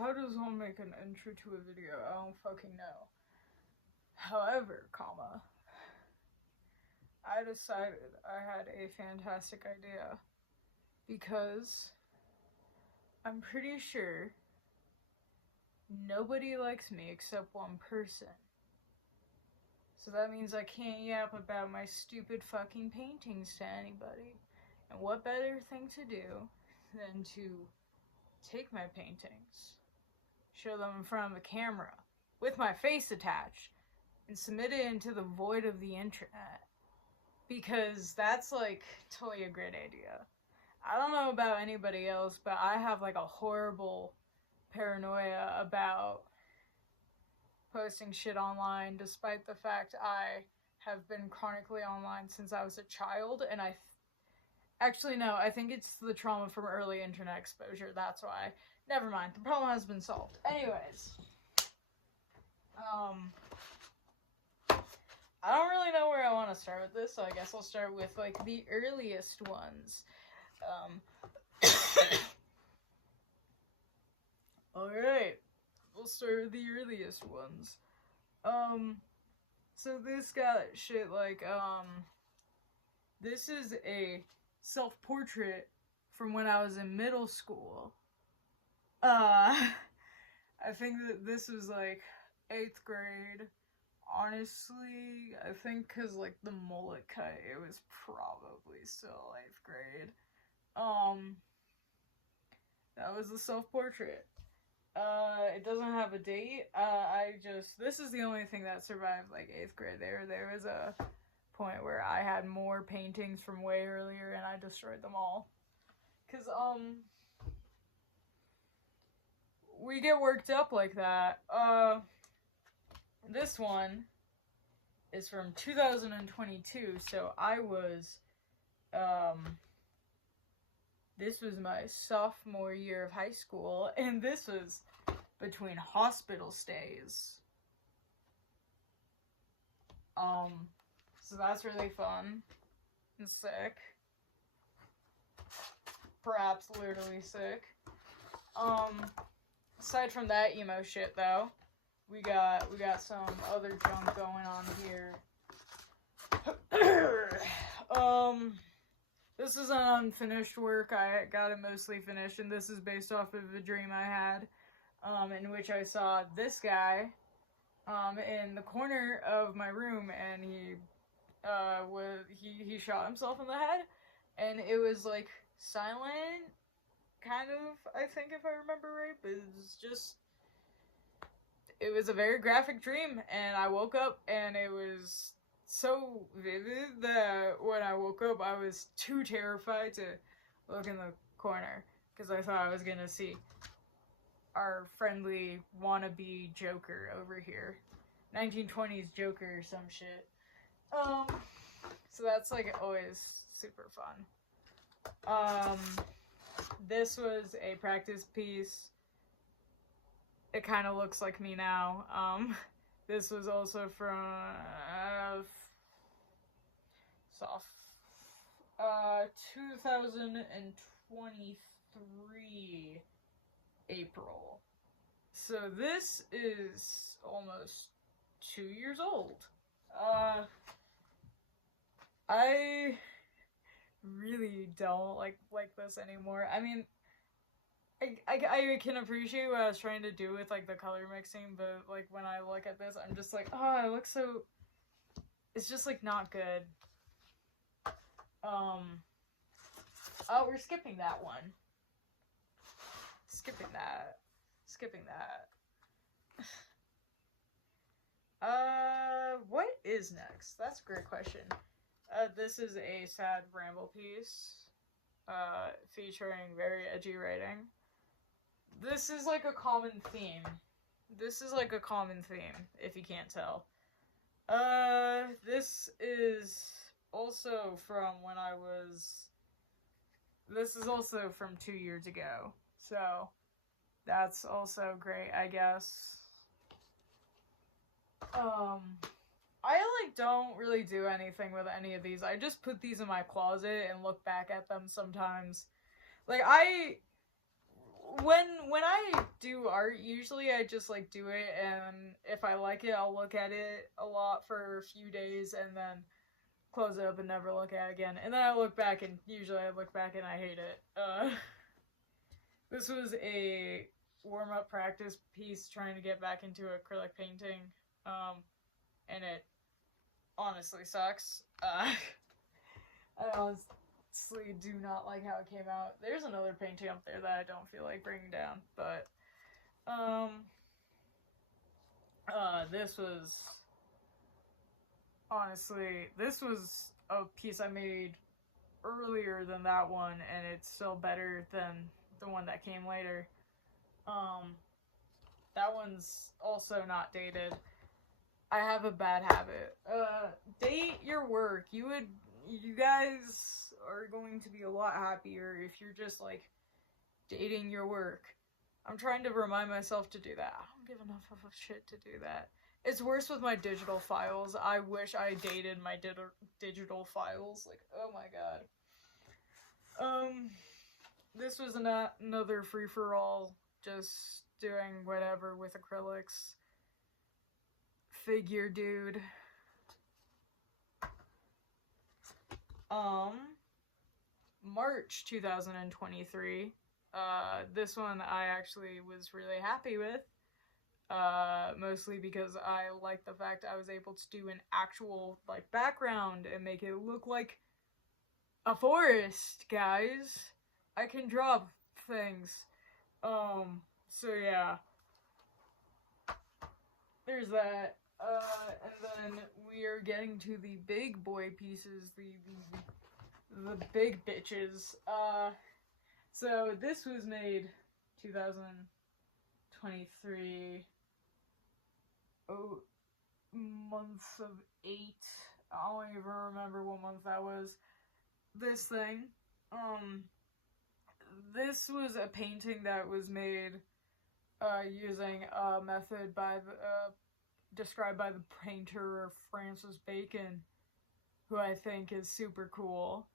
how does one make an intro to a video? I don't fucking know. However, I decided I had a fantastic idea. Because I'm pretty sure nobody likes me except one person. So that means I can't yap about my stupid fucking paintings to anybody. And what better thing to do than to take my paintings, show them in front of the camera, with my face attached, and submit it into the void of the internet. Because that's, like, totally a great idea. I don't know about anybody else, but I have, like, a horrible paranoia about posting shit online, despite the fact I have been chronically online since I was a child, and actually, no, I think it's the trauma from early internet exposure, that's why. Never mind, the problem has been solved. Anyways, I don't really know where I want to start with this, so I guess I'll start with, like, the earliest ones. Alright, we'll start with the earliest ones. So this got shit like, this is a self-portrait from when I was in middle school. I think that this was, like, 8th grade. Honestly, I think because, like, the mullet cut, it was probably still 8th grade. That was the self-portrait. It doesn't have a date. This is the only thing that survived, like, 8th grade. There was a point where I had more paintings from way earlier and I destroyed them all. Cause, we get worked up like that. This one is from 2022, so I was, this was my sophomore year of high school, and this was between hospital stays. So that's really fun and sick. Perhaps literally sick. Aside from that emo shit, though, we got some other junk going on here. This is an unfinished work. I got it mostly finished, and this is based off of a dream I had, in which I saw this guy, in the corner of my room, and he shot himself in the head, and it was, like, silent, kind of, I think, if I remember right, but it was a very graphic dream, and I woke up, and it was so vivid that when I woke up, I was too terrified to look in the corner, because I thought I was gonna see our friendly wannabe Joker over here. 1920s Joker or some shit. So that's, like, always super fun. This was a practice piece. It kind of looks like me now. This was also from 2023 April. So this is almost 2 years old. I really don't like this anymore. I mean, I can appreciate what I was trying to do with, like, the color mixing, but, like, when I look at this, I'm just like, oh, it looks so, it's just, like, not good. Oh, we're skipping that one. Skipping that. What is next? That's a great question. This is a sad ramble piece, featuring very edgy writing. This is, like, a common theme. If you can't tell. This is also from when this is also from 2 years ago, so that's also great, I guess. I, like, don't really do anything with any of these. I just put these in my closet and look back at them sometimes. Like, when I do art, usually I just like do it, and if I like it, I'll look at it a lot for a few days, and then close it up and never look at it again. And then I look back, and usually I look back and I hate it. This was a warm-up practice piece trying to get back into acrylic painting, and it honestly sucks. I honestly do not like how it came out. There's another painting up there that I don't feel like bringing down, but this was honestly, this was a piece I made earlier than that one, and it's still better than the one that came later. That one's also not dated. I have a bad habit. Date your work. You guys are going to be a lot happier if you're just, like, dating your work. I'm trying to remind myself to do that. I don't give enough of a shit to do that. It's worse with my digital files. I wish I dated my digital files. Like, oh my god. This was another free-for-all, just doing whatever with acrylics. Figure dude. March 2023. This one I actually was really happy with. Mostly because I like the fact I was able to do an actual, like, background and make it look like a forest, guys. I can draw things. So yeah. There's that. And then we are getting to the big boy pieces, the big bitches. So this was made 2023. Month of 8. I don't even remember what month that was. This thing. This was a painting that was made using a method by described by the painter Francis Bacon, who I think is super cool.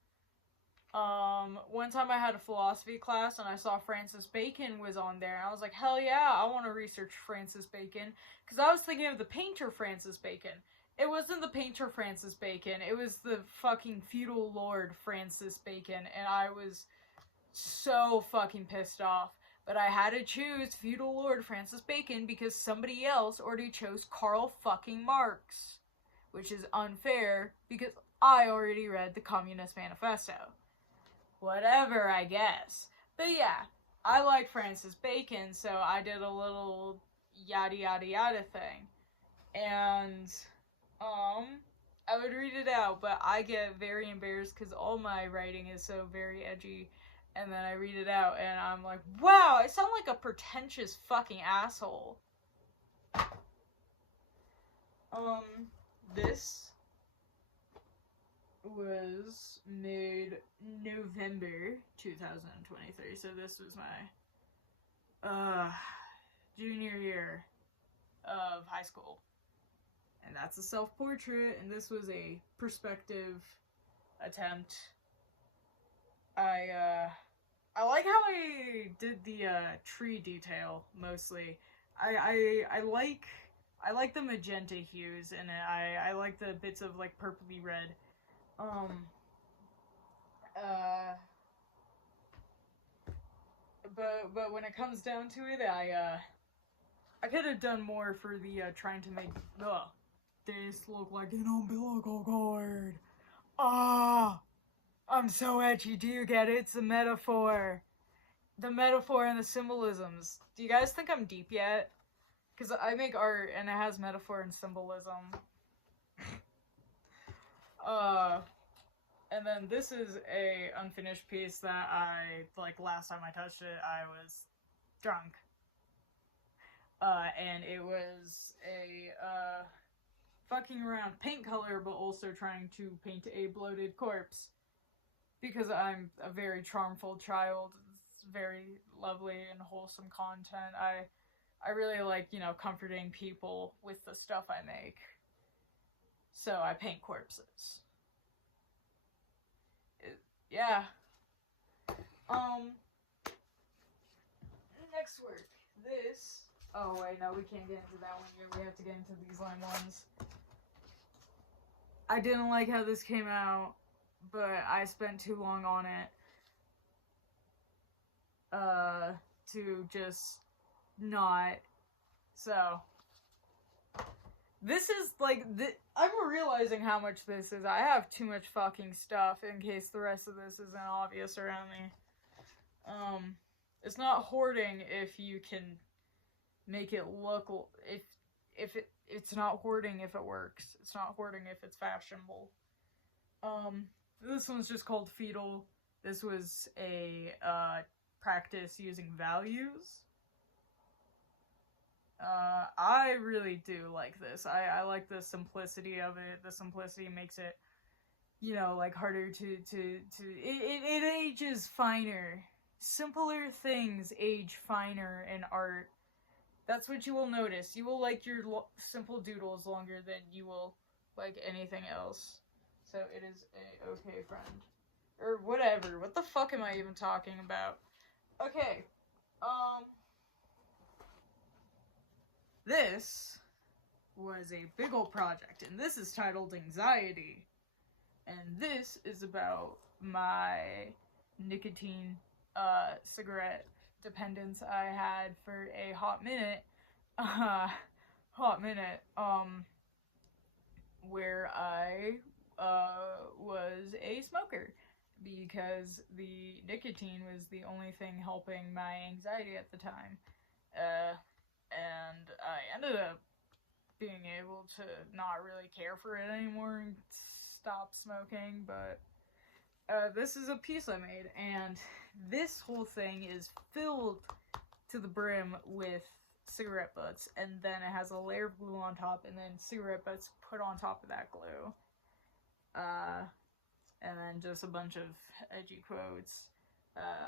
One time I had a philosophy class and I saw Francis Bacon was on there, and I was like, hell yeah, I want to research Francis Bacon, because I was thinking of the painter Francis Bacon. It wasn't the painter Francis Bacon, it was the fucking feudal lord Francis Bacon, and I was so fucking pissed off. But I had to choose feudal lord Francis Bacon because somebody else already chose Karl fucking Marx, which is unfair because I already read the Communist Manifesto. Whatever, I guess. But yeah, I like Francis Bacon, so I did a little yada yada yada thing. And, I would read it out, but I get very embarrassed because all my writing is so very edgy. And then I read it out, and I'm like, wow, I sound like a pretentious fucking asshole. This was made November 2023, so this was my junior year of high school, and that's a self-portrait, and this was a perspective attempt. I like how I did the tree detail mostly. I like the magenta hues in it. I like the bits of like purpley red. But when it comes down to it, I could have done more for the trying to make this look like an umbilical cord. I'm so edgy. Do you get it? It's a metaphor. The metaphor and the symbolisms. Do you guys think I'm deep yet? Because I make art and it has metaphor and symbolism. And then this is a unfinished piece that last time I touched it, I was drunk. And it was a, fucking around paint color, but also trying to paint a bloated corpse. Because I'm a very charmful child. It's very lovely and wholesome content. I really like, comforting people with the stuff I make. So I paint corpses. Yeah. work. This... Oh, wait, no, we can't get into that one yet. We have to get into these lime ones. I didn't like how this came out, but I spent too long on it. To just not. So... This is, like, I'm realizing how much this is. I have too much fucking stuff in case the rest of this isn't obvious around me. It's not hoarding if you can make it look, it's not hoarding if it works. It's not hoarding if it's fashionable. This one's just called Fetal. This was a, practice using values. I really do like this. I like the simplicity of it. The simplicity makes it, you know, like, harder it ages finer. Simpler things age finer in art. That's what you will notice. You will like your simple doodles longer than you will like anything else. So it is a okay friend. Or whatever. What the fuck am I even talking about? Okay. This was a big ol' project, and this is titled Anxiety. And this is about my nicotine, cigarette dependence I had for a hot minute, where I, was a smoker. Because the nicotine was the only thing helping my anxiety at the time. And I ended up being able to not really care for it anymore and stop smoking, but this is a piece I made, and this whole thing is filled to the brim with cigarette butts, and then it has a layer of glue on top, and then cigarette butts put on top of that glue. And then just a bunch of edgy quotes.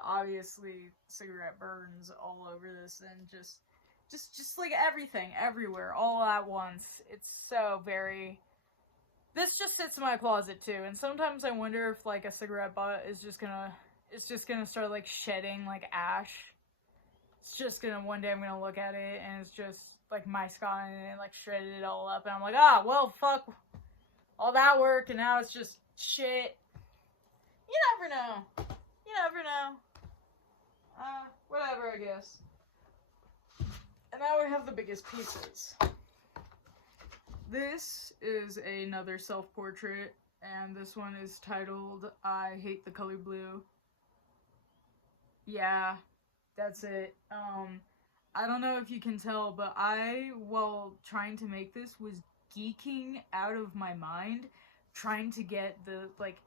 Obviously, cigarette burns all over this, and just like everything, everywhere, all at once. It's so very... This just sits in my closet too, and sometimes I wonder if, like, a cigarette butt is just gonna start, like, shedding, like, ash. It's just gonna, one day I'm gonna look at it, and it's just, like, mice got in it, and, like, shredded it all up, and I'm like, ah, well, fuck, all that work, and now it's just shit. You never know. You never know. Whatever, I guess. And now we have the biggest pieces. This is another self-portrait, and this one is titled, I Hate the Color Blue. Yeah, that's it. I don't know if you can tell, but I, while trying to make this, was geeking out of my mind, trying to get the, like,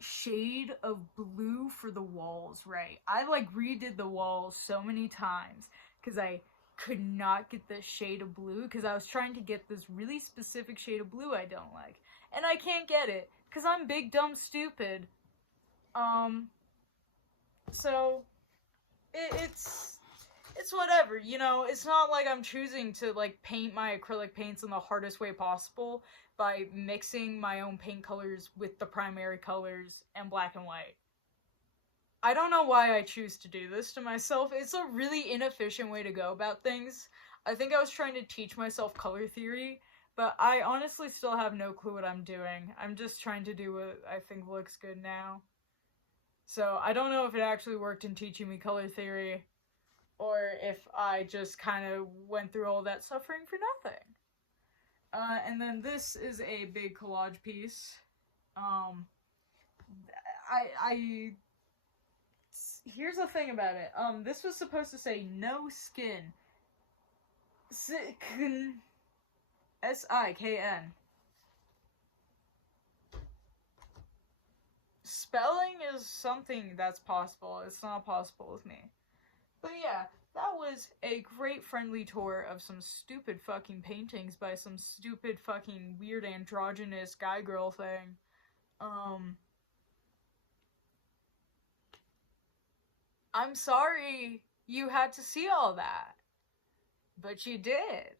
shade of blue for the walls right. I, like, redid the walls so many times, because I could not get this shade of blue, because I was trying to get this really specific shade of blue I don't like, and I can't get it, because I'm big, dumb, stupid. So, it's whatever, you know, it's not like I'm choosing to, like, paint my acrylic paints in the hardest way possible by mixing my own paint colors with the primary colors and black and white. I don't know why I choose to do this to myself. It's a really inefficient way to go about things. I think I was trying to teach myself color theory, but I honestly still have no clue what I'm doing. I'm just trying to do what I think looks good now. So I don't know if it actually worked in teaching me color theory, or if I just kind of went through all that suffering for nothing. And then this is a big collage piece. Here's the thing about it. This was supposed to say no skin. S-I-K-N. Spelling is something that's possible. It's not possible with me. But yeah, that was a great friendly tour of some stupid fucking paintings by some stupid fucking weird androgynous guy-girl thing. I'm sorry you had to see all that. But you did.